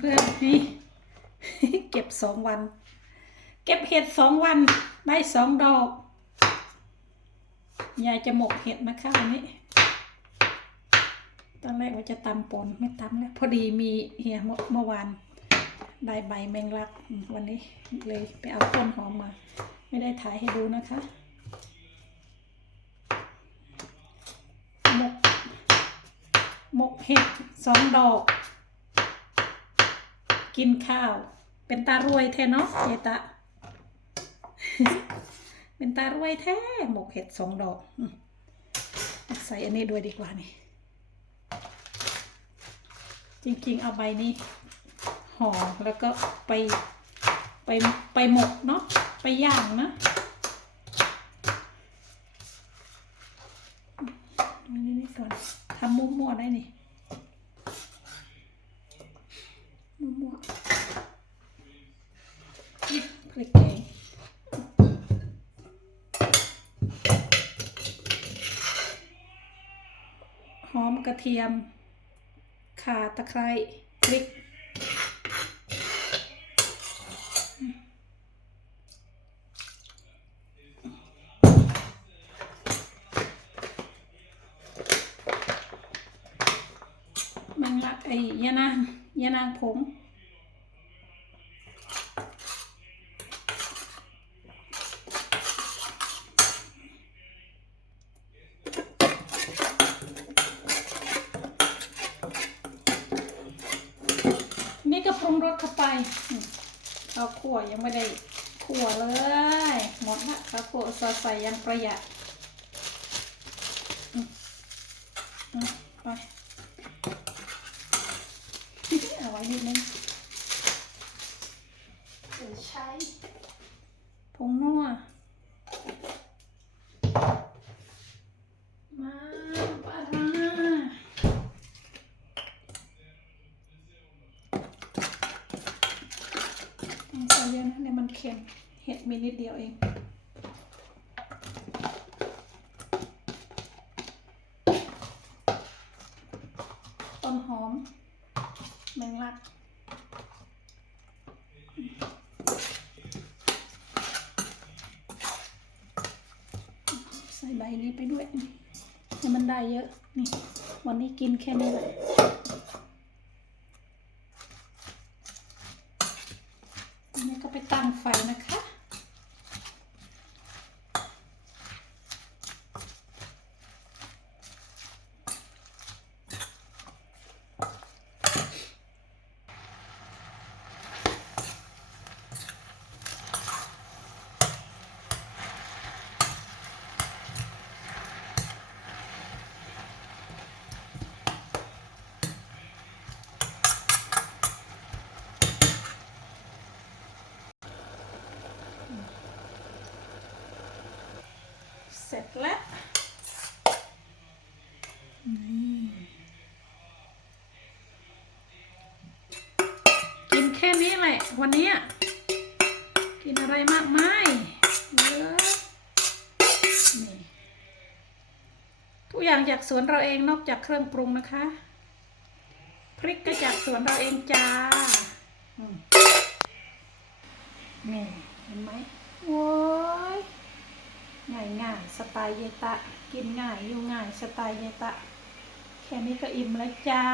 เพื่อนๆนี่ เก็บสองวัน เก็บเห็ดสองวันได้สองดอกยายจะหมกเห็ดนะคะวันนี้ ตอนแรกว่าจะตำปนไม่ตำแล้ว พอดีมีเฮียเมื่อเมื่อวานได้ใบแมงลักวันนี้เลยไปเอาต้นหอมมา ไม่ได้ถ่ายให้ดูนะคะหมกหมกเห็ดสองดอก กินข้าว เป็นตารวยแท้เนาะเยตะ เป็นตารวยแท้หมกเห็ดสองดอก ใส่อันนี้ด้วยดีกว่านี่ จริงๆ เอาใบนี้ห่อแล้วก็ไปไปไปหมกเนาะไปย่างนะนี่ก่อนทำมั่วๆได้นี่ กระเทียม ข่าตะไคร้พริก มันลักไอ้ยานางยานางผงนี่ก็ ปรุงรสเข้าไปอืมข้าวคั่วยังไม่ได้คั่วเลย หมดละข้าวคั่วซอสใส่ยังประหยัดไปเอาไว้นิดนึงเดี๋ยวใช้ผงนัวมาปลาร้าต้อง ใส่เยอะนะเนี่ยมันเค็มเห็ดมีนิดเดียวเองต้นหอมแมงลักใส่ใบนี้ไปด้วยนี่ให้มันได้เยอะ นี่ วันนี้กินแค่นี้แหละอันนี้ก็ ไปตั้งไฟนะคะ แล้วนี่กินแค่นี้แหละ วันนี้ กินอะไรมากมายเยอะนี่ทุกอย่างจากสวนเราเองนอกจากเครื่องปรุงนะคะ พริกก็จากสวนเราเองจ้านี่เห็นไหม ง่ายง่ายสไตล์เยตะ กินง่ายอยู่ง่ายสไตล์เยตะ แค่นี้ก็อิ่มแล้วจ้า